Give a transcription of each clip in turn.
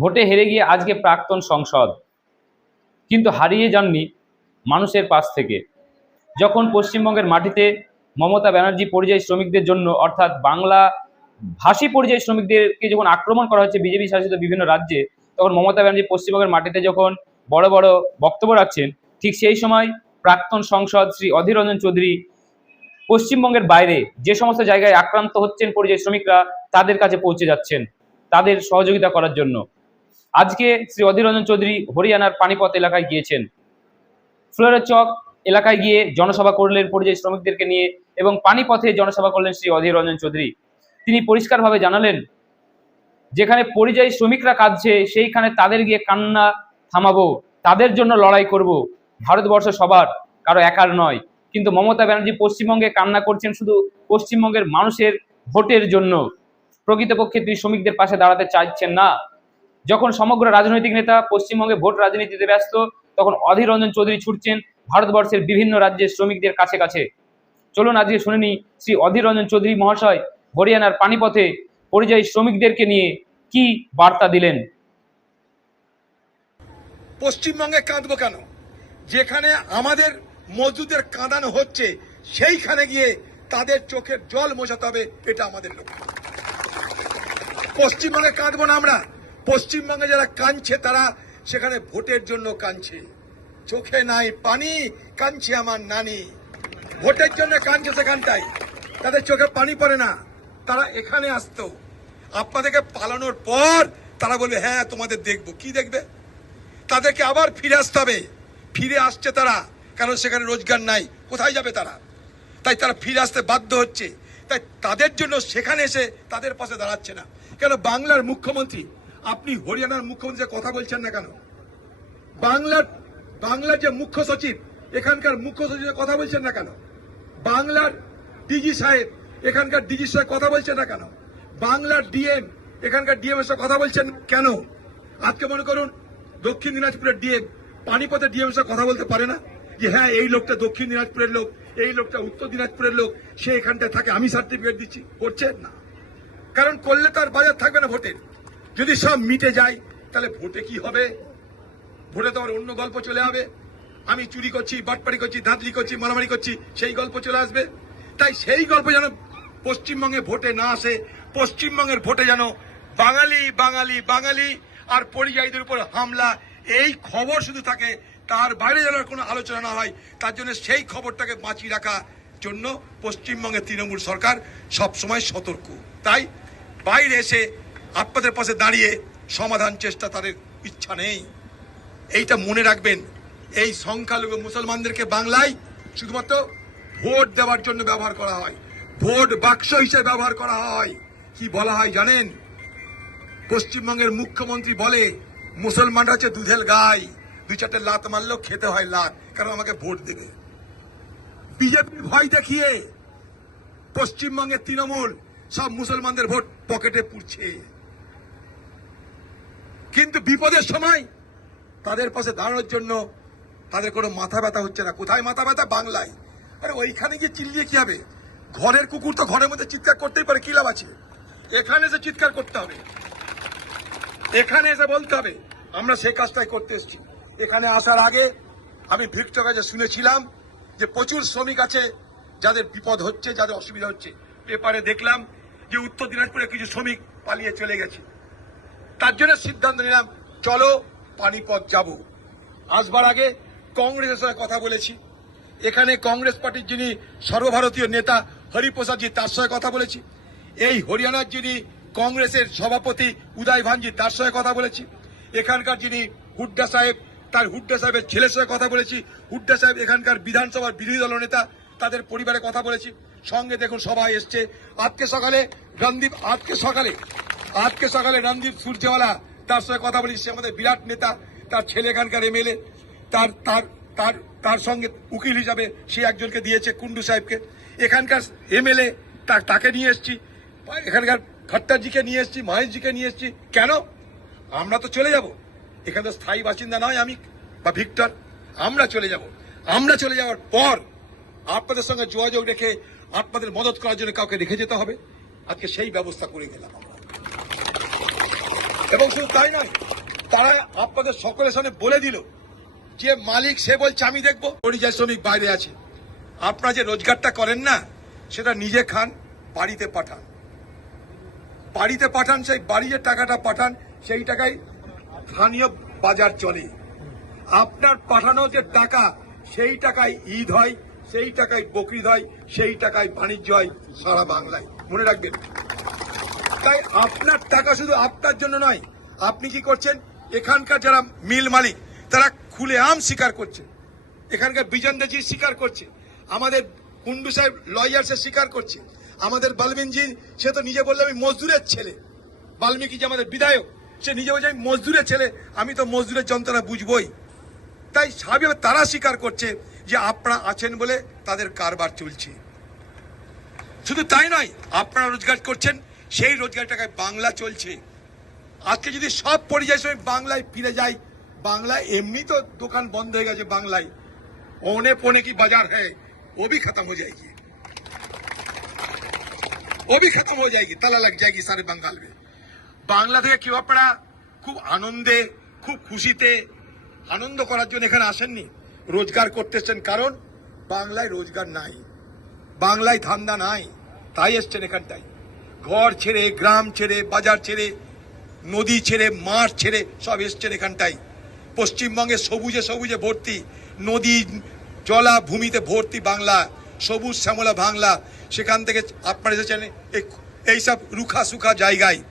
ভোটে হেরে গিয়ে আজকে প্রাক্তন সংসদ। কিন্তু হারিয়ে যাননি মানুষের পাশ থেকে। যখন পশ্চিমবঙ্গের মাটিতে মমতা ব্যানার্জি পরিযায়ী শ্রমিকদের জন্য, অর্থাৎ বাংলা ভাষী পরিযায়ী শ্রমিকদেরকে যখন আক্রমণ করা হচ্ছে বিজেপি শাসিত বিভিন্ন রাজ্যে, তখন মমতা ব্যানার্জি পশ্চিমবঙ্গের মাটিতে যখন বড় বড় বক্তব্য রাখছেন, ঠিক সেই সময় প্রাক্তন সংসদ শ্রী অধীর রঞ্জন চৌধুরী পশ্চিমবঙ্গের বাইরে যে সমস্ত জায়গায় আক্রান্ত হচ্ছেন পরিযায়ী শ্রমিকরা, তাদের কাছে পৌঁছে যাচ্ছেন, তাদের সহযোগিতা করার জন্য। আজকে শ্রী অধীর রঞ্জন চৌধুরী হরিয়ানার পানিপথ এলাকায় গিয়েছেন। ফ্লোরের চক এলাকায় গিয়ে জনসভা করলেন পরিযায়ী শ্রমিকদেরকে নিয়ে এবং পানিপথে জনসভা করলেন শ্রী অধীর রঞ্জন চৌধুরী। তিনি পরিষ্কারভাবে জানালেন, যেখানে পরিযায়ী শ্রমিকরা কাঁদছে, সেইখানে তাদের গিয়ে কান্না থামাবো, তাদের জন্য লড়াই করব। ভারতবর্ষ সবার, কারও একার নয়। কিন্তু মমতা ব্যানার্জি পশ্চিমবঙ্গে কান্না করছেন শুধু পশ্চিমবঙ্গের মানুষের ভোটের জন্য। প্রকৃতপক্ষে তিনি শ্রমিকদের পাশে দাঁড়াতে চাইছেন না। যখন সমগ্র রাজনৈতিক নেতা পশ্চিমবঙ্গে ভোট রাজনীতিতে ব্যস্ত, তখন অধীর রঞ্জন চৌধুরী ছুটছেন ভারতবর্ষের বিভিন্ন রাজ্যের শ্রমিকদের কাছে কাছে। চলুন, আজকে শুনে নিই শ্রী অধীর রঞ্জন চৌধুরী মহাশয় হরিয়ানার পানিপথে পরিযায়ী শ্রমিকদেরকে নিয়ে কি বার্তা দিলেন? পশ্চিমবঙ্গে কাঁদবো কেন? যেখানে আমাদের মজদুরদের কাঁদানো হচ্ছে, সেইখানে গিয়ে তাদের চোখের জল মোছাতে হবে, এটা আমাদের লক্ষ্য। পশ্চিমবঙ্গে কাঁদবো না আমরা। পশ্চিমবঙ্গে যারা কাঁদছে, তারা সেখানে ভোটের জন্য কাঁদছে। চোখে নাই পানি, কাঁদছে আমার নানি। ভোটের জন্য কাঁদছে সেখানটাই তাদের চোখে পানি পড়ে না। তারা এখানে আসতো। আপনাদেরকে পালানোর পর তারা বলবে হ্যাঁ তোমাদের দেখব। কি দেখবে? তাদেরকে আবার ফিরে আসতে হবে। ফিরে আসছে তারা, কারণ সেখানে রোজগার নাই। কোথায় যাবে তারা? তাই তারা ফিরে আসতে বাধ্য হচ্ছে। তাই তাদের জন্য সেখানে এসে তাদের পাশে দাঁড়াচ্ছে না। কেন? বাংলার মুখ্যমন্ত্রী আপনি হরিয়ানার মুখ্যমন্ত্রী কথা বলছেন না কেন? বাংলার বাংলার যে মুখ্য সচিব, এখানকার মুখ্য সচিবের কথা বলছেন না কেন? বাংলার ডিজি সাহেব, এখানকার ডিজি সাহেব কথা বলছেন না কেন? বাংলার ডিএম, এখানকার ডিএম এর সাথে কথা বলছেন কেন? আজকে মনে করুন, দক্ষিণ দিনাজপুরের ডিএম পানিপথের ডিএম এর সাথে কথা বলতে পারে না? যে হ্যাঁ এই লোকটা দক্ষিণ দিনাজপুরের লোক, এই লোকটা উত্তর দিনাজপুরের লোক, সে এখানটায় থাকে, আমি সার্টিফিকেট দিচ্ছি। করছেন না। কারণ করলে তার বাজার থাকবে না ভোটের। যদি সব মিটে যায়, তাহলে ভোটে কি হবে? ভোটে তো আবার অন্য গল্প চলে হবে। আমি চুরি করছি, বাটপাড়ি করছি ধাঁধলি করছি, মারামারি করছি, সেই গল্প চলে আসবে। তাই সেই গল্প যেন পশ্চিমবঙ্গে ভোটে না আসে, পশ্চিমবঙ্গের ভোটে যেন বাঙালি বাঙালি বাঙালি আর পরিযায়ীদের উপর হামলা, এই খবর শুধু থাকে, তার বাইরে যেন কোনো আলোচনা না হয়, তার জন্য সেই খবরটাকে বাঁচিয়ে রাখা জন্য পশ্চিমবঙ্গের তৃণমূল সরকার সবসময় সতর্ক। তাই বাইরে এসে আপনাদের পাশে দাঁড়িয়ে সমাধান চেষ্টা তাদের ইচ্ছা নেই। এইটা মনে রাখবেন, এই সংখ্যালঘু মুসলমানদেরকে বাংলায় শুধুমাত্র ভোট দেওয়ার জন্য ব্যবহার করা হয়। ভোট বাক্স হিসেবে ব্যবহার করা হয়। কি বলা হয় জানেন? পশ্চিমবঙ্গের মুখ্যমন্ত্রী বলে, মুসলমানরা হচ্ছে দুধেল গাই, দুই চারটে লাত মারলেও খেতে হয় লাত, কারণ আমাকে ভোট দেবে। বিজেপি ভয় দেখিয়ে পশ্চিমবঙ্গের তৃণমূল সব মুসলমানদের ভোট পকেটে পুড়ছে। কিন্তু বিপদের সময় তাদের পাশে দাঁড়ানোর জন্য তাদের কোনো মাথা ব্যথা হচ্ছে না। কোথায় মাথা ব্যথা? বাংলায়। আরে ওইখানে গিয়ে চিল্লিয়ে কি হবে? ঘরের কুকুর তো ঘরের মধ্যে চিৎকার করতেই পারে, কি লাভ আছে? এখানে এসে চিৎকার করতে হবে। এখানে এসে বলতে হবে, আমরা সেই কাজটাই করতে এসেছি। এখানে আসার আগে আমি ভিক্টর কাছে শুনেছিলাম যে প্রচুর শ্রমিক আছে, যাদের বিপদ হচ্ছে, যাদের অসুবিধা হচ্ছে। পেপারে দেখলাম যে উত্তর দিনাজপুরে কিছু শ্রমিক পালিয়ে চলে গেছে। তার জন্য সিদ্ধান্ত নিলাম, চলো পানিপথ যাব। আসবার আগে কংগ্রেসের সাথে কথা বলেছি। এখানে কংগ্রেস পার্টির যিনি সর্বভারতীয় নেতা হরিপ্রসাদজি, তার সঙ্গে কথা বলেছি। এই হরিয়ানার যিনি কংগ্রেসের সভাপতি উদয় ভানজি, তার সঙ্গে কথা বলেছি। এখানকার যিনি হুড্ডা সাহেব, তার হুড্ডা সাহেবের ছেলের সঙ্গে কথা বলেছি। হুড্ডা সাহেব এখানকার বিধানসভার বিরোধী দল নেতা, তাদের পরিবারে কথা বলেছি। সঙ্গে দেখুন সবাই এসছে। আজকে সকালে, রণদীপ, আজকে সকালে আজকে সকালে রণদীপ সূর্যওয়ালা তার সঙ্গে কথা বলি সে আমাদের বিরাট নেতা, তার ছেলে এখানকার এমএলএ, তার তার তার তার সঙ্গে উকিল হিসাবে সে একজনকে দিয়েছে কুন্ডু সাহেবকে। এখানকার এমএলএ তার, তাকে নিয়ে এসছি, এখানকার খট্টারজিকে নিয়ে এসছি, মহেশজিকে নিয়ে এসছি। কেন? আমরা তো চলে যাব। এখানে তো স্থায়ী বাসিন্দা নয় আমি বা ভিক্টর। আমরা চলে যাব। আমরা চলে যাওয়ার পর আপনাদের সঙ্গে যোগাযোগ রেখে আপনাদের মদত করার জন্য কাউকে রেখে যেতে হবে। আজকে সেই ব্যবস্থা করে গেলাম আমরা। এবং শুধু তাই নয়, তারা আপনাদের সকলের সামনে বলে দিল যে মালিক সে বলছে, আমি দেখব। পরিযায়ী শ্রমিক বাইরে আছে। আপনারা যে রোজগারটা করেন না, সেটা নিজে খান, বাড়িতে পাঠান। বাড়িতে পাঠান, সেই বাড়ি যে টাকাটা পাঠান, সেই টাকায় স্থানীয় বাজার চলে। আপনার পাঠানো যে টাকা, সেই টাকায় ঈদ হয়, সেই টাকায় বকরিদ হয়, সেই টাকায় বাণিজ্য হয় সারা বাংলায়। মনে রাখবেন। তাই আপনার টাকা শুধু আপনার জন্য নয়, আপনি কি করছেন? এখানকার যারা মিল মালিক, তারা খুলে আম স্বীকার করছে। এখানকার বিজনদাজি স্বীকার করছে। আমাদের কুন্ডু সাহেব লয়ার স্বীকার করছে। আমাদের বালমিনজি সে তো নিজে বললে আমি মজদুরের ছেলে। বাল্মীকি যে আমাদের বিধায়ক, সে নিজে বলছে, আমি মজদুরের ছেলে, আমি তো মজদুরের যন্ত্রণা বুঝবই। তাই স্বাভাবিক তারা স্বীকার করছে যে আপনারা আছেন বলে তাদের কারবার চলছে। শুধু তাই নয়, আপনারা রোজগার করছেন সেই রোজগার টাকায় বাংলা চলছে আজকে যদি সব পরিযায়ী শ্রমিক বাংলায় ফিরে যায় বাংলায় এমনি তো দোকান বন্ধ হয়ে গেছে বাংলায় औने पौने की बाजार है वो भी खत्म हो जाएगी वो भी खत्म हो जाएगी ताला लग जाएगी सारे बंगाल में বাংলা থেকে কেউ আপনারা খুব আনন্দে খুব খুশিতে আনন্দ করার জন্য এখানে আসেননি রোজগার করতেছেন কারণ বাংলায় রোজগার নাই বাংলায় ধান্দা নাই তাই এসছেন এখানটায় ঘর ছেড়ে, গ্রাম ছেড়ে, বাজার ছেড়ে, নদী ছেড়ে, মাঠ ছেড়ে সব এসছেন এখানটায় পশ্চিমবঙ্গে সবুজে সবুজে ভর্তি, নদী জলা ভূমিতে ভর্তি বাংলা, সবুজ শ্যামলা বাংলা। সেখান থেকে আপনারা এসেছেন এই- এইসব রুখা সুখা জায়গায়।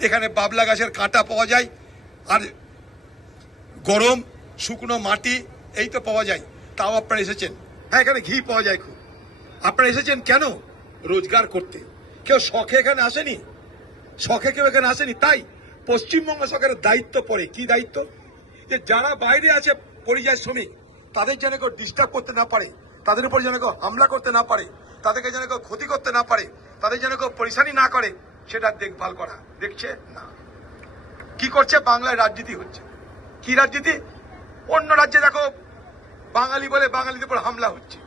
এখানে বাবলা গাছের কাঁটা পাওয়া যায়, আর গরম শুকনো মাটি, এই তো পাওয়া যায়। তাও আপনারা এসেছেন। হ্যাঁ এখানে ঘি পাওয়া যায় খুব। আপনারা এসেছেন কেন? রোজগার করতে। কেউ শখে এখানে আসেনি? শখে কেউ এখানে আসেনি? তাই পশ্চিমবঙ্গ সরকারের দায়িত্ব পড়ে। কি দায়িত্ব? যে যারা বাইরে আছে পরিযায়ী শ্রমিক, তাদের যেন কেউ ডিস্টার্ব করতে না পারে, তাদের উপর যেন কেউ হামলা করতে না পারে, তাদেরকে যেন কেউ ক্ষতি করতে না পারে, তাদের যেন কেউ পরিশানি না করে, সেটা দেখভাল করা, দেখছে না। কি করছে? বাংলায় রাজনীতি হচ্ছে। কি রাজনীতি? অন্য রাজ্যে দেখো, বাঙালি বলে বাঙালিদের উপর হামলা হচ্ছে।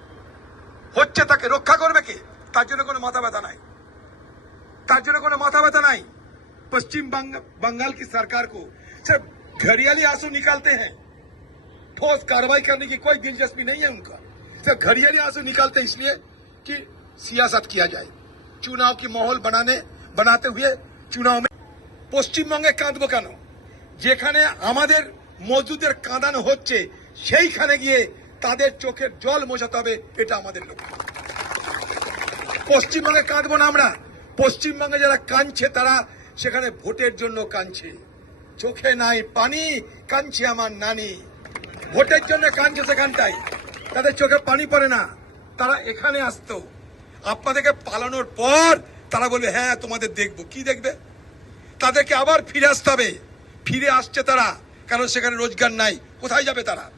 হচ্ছে তাকে রক্ষা করবে কে? তার জন্য কোনো মাথা ব্যথা নাই। তার জন্য কোনো মাথা ব্যথা নাই पश्चिम बंग, बंगाल की सरकार को सिर्फ घड़ियाली आंसू निकालते हैं ठोस कार्रवाई करने की कोई दिलचस्पी नहीं है उनका सिर्फ घड़ियाली आंसू निकालते हैं इसलिए कि सियासत किया जाए चुनाव की माहौल बनाने बनाते हुए चुनाव में পশ্চিমবঙ্গে কাঁদবো কেন যেখানে আমাদের মজদুরদের কাঁদানো হচ্ছে সেইখানে গিয়ে তাদের চোখের জল মোছাতে হবে এটা আমাদের লক্ষ্য পশ্চিমবঙ্গে কাঁদবো না আমরা পশ্চিমবঙ্গে যারা কাঁদছে, তারা সেখানে ভোটের জন্য কাঁদছে। চোখে নাই পানি, কাঁদছে আমার নানি। ভোটের জন্য কাঁদছে সেখানটায়। তাদের চোখে পানি পড়ে না। তারা এখানে আসতো। আপনাদেরকে পালানোর পর তারা বলবে হ্যাঁ তোমাদের দেখব। কি দেখবে? তাদেরকে আবার ফিরে আসতে হবে। ফিরে আসছে তারা, কারণ সেখানে রোজগার নাই। কোথায় যাবে তারা?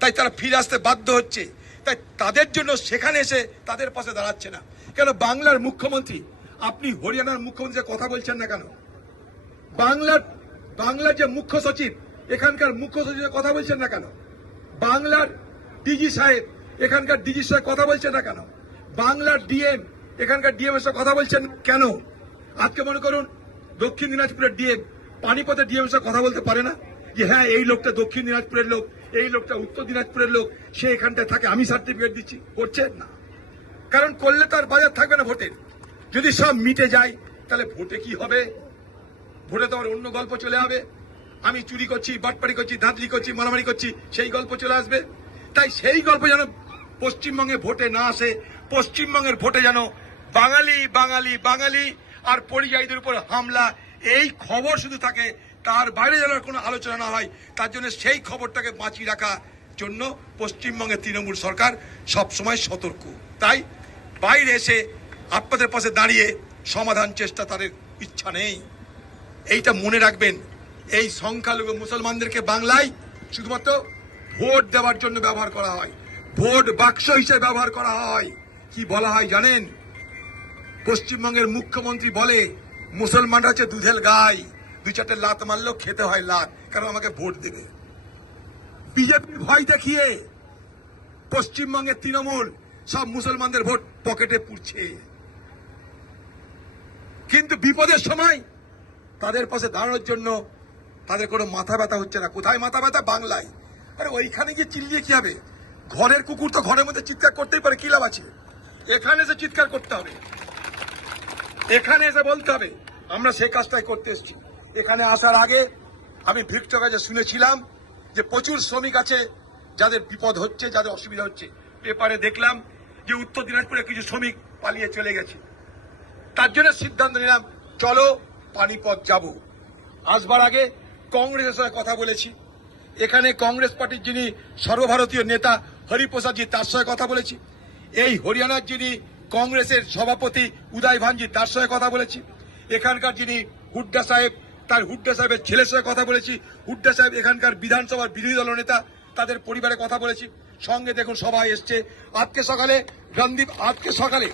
তাই তারা ফিরে আসতে বাধ্য হচ্ছে। তাই তাদের জন্য সেখানে এসে তাদের পাশে দাঁড়াচ্ছে না। কেন? বাংলার মুখ্যমন্ত্রী আপনি হরিয়ানার মুখ্যমন্ত্রী কথা বলছেন না কেন? বাংলার বাংলার যে মুখ্য সচিব, এখানকার মুখ্য সচিবের কথা বলছেন না কেন? বাংলার ডিজি সাহেব, এখানকার ডিজি সাহেব কথা বলছেন না কেন? বাংলার ডিএম, এখানকার ডিএম এর সাথে কথা বলছেন কেন? আজকে মনে করুন, দক্ষিণ দিনাজপুরের ডিএম, পানিপথের ডিএম এর কথা বলতে পারে না? যে হ্যাঁ এই লোকটা দক্ষিণ দিনাজপুরের লোক, এই লোকটা উত্তর দিনাজপুরের লোক, সে এখানটায় থাকে, আমি সার্টিফিকেট দিচ্ছি। করছে না। কারণ করলে তো আর বাজার থাকবে না ভোটের। যদি সব মিটে যায়, তাহলে ভোটে কি হবে? ভোটে তো অন্য গল্প চলে আসবে আমি চুরি করছি, বাটপাড়ি করছি, ধাঁধলি করছি, মারামারি করছি, সেই গল্প চলে আসবে। তাই সেই গল্প যেন পশ্চিমবঙ্গে ভোটে না আসে, পশ্চিমবঙ্গের ভোটে যেন বাঙালি বাঙালি বাঙালি আর পরিযায়ীদের উপর হামলা, এই খবর শুধু থাকে, তার বাইরে যেন কোনো আলোচনা না হয়, তার জন্য সেই খবরটাকে বাঁচিয়ে রাখা জন্য পশ্চিমবঙ্গের তৃণমূল সরকার সবসময় সতর্ক। তাই বাইরে এসে আপনাদের পাশে দাঁড়িয়ে সমাধান চেষ্টা তাদের ইচ্ছা নেই। এইটা মনে রাখবেন, এই সংখ্যালঘু মুসলমানদেরকে বাংলায় শুধুমাত্র ভোট দেওয়ার জন্য ব্যবহার করা হয়। ভোট বাক্স হিসেবে ব্যবহার করা হয়। কি বলা হয় জানেন? পশ্চিমবঙ্গের মুখ্যমন্ত্রী বলে, মুসলমানরা হচ্ছে দুধেল গাই। দু চারটে লাত মারলেও খেতে হয় লাত কারণ আমাকে ভোট দেবে? বিজেপি ভয় দেখিয়ে পশ্চিমবঙ্গের তৃণমূল সব মুসলমানদের ভোট পকেটে পুড়ছে। কিন্তু বিপদের সময় তাদের পাশে দাঁড়ানোর জন্য তাদের কোনো মাথা ব্যথা হচ্ছে না। কোথায় মাথা ব্যথা? বাংলায়। আরে ওইখানে গিয়ে চিল্লিয়ে কি হবে? ঘরের কুকুর তো ঘরের মধ্যে চিৎকার করতেই পারে, কি লাভ আছে? এখানে এসে চিৎকার করতে হবে। এখানে এসে বলতে হবে, আমরা সেই কাজটাই করতে এসেছি। এখানে আসার আগে আমি ভিক্টর কাছে শুনেছিলাম যে প্রচুর শ্রমিক আছে যাদের বিপদ হচ্ছে, যাদের অসুবিধা হচ্ছে। পেপারে দেখলাম যে উত্তর দিনাজপুরে কিছু শ্রমিক পালিয়ে চলে গেছে। তার জন্য সিদ্ধান্ত নিলাম, চলো পানিপথ যাব। আসবার আগে কংগ্রেসের সাথে কথা বলেছি। এখানে কংগ্রেস পার্টির যিনি সর্বভারতীয় নেতা হরিপ্রসাদজি তার সঙ্গে কথা বলেছি। এই হরিয়ানার যিনি কংগ্রেসের সভাপতি উদয় ভানজি, তার সঙ্গে কথা বলেছি। এখানকার যিনি হুড্ডা সাহেব, তার হুড্ডা সাহেবের ছেলের সঙ্গে কথা বলেছি। হুড্ডা সাহেব এখানকার বিধানসভার বিরোধী দল নেতা, তাদের পরিবারে কথা বলেছি। সঙ্গে দেখুন সবাই এসছে। আজকে সকালে, রণদীপ, আজকে সকালে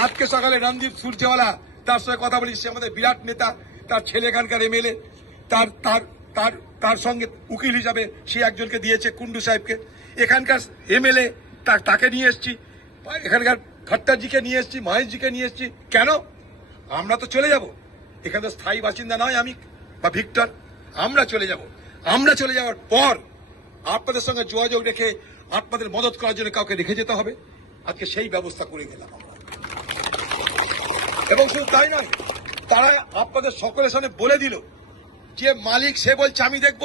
আজকে সকালে রণদীপ সূর্যওয়ালা তার সঙ্গে কথা বলেছি, সে আমাদের বিরাট নেতা, তার ছেলে এখানকার এমএলএ, তার তার তার তার সঙ্গে উকিল হিসাবে সে একজনকে দিয়েছে কুন্ডু সাহেবকে। এখানকার এমএলএ তাকে নিয়ে এসেছি, এখানকার খট্টারজিকে নিয়ে এসেছি, মহেশজিকে নিয়ে এসেছি। কেন? আমরা তো চলে যাব। এখানে স্থায়ী বাসিন্দা নয় আমি বা ভিক্টর। আমরা চলে যাব। আমরা চলে যাওয়ার পর আপনাদের সঙ্গে যোগাযোগ রেখে আপনাদের মদত করার জন্য কাউকে রেখে যেতে হবে। আজকে সেই ব্যবস্থা করে গেলাম আমরা। এবং শুধু তাই নয়, তারা আপনাদের সকলের সামনে বলে দিল যে মালিক সে বলছে, আমি দেখব।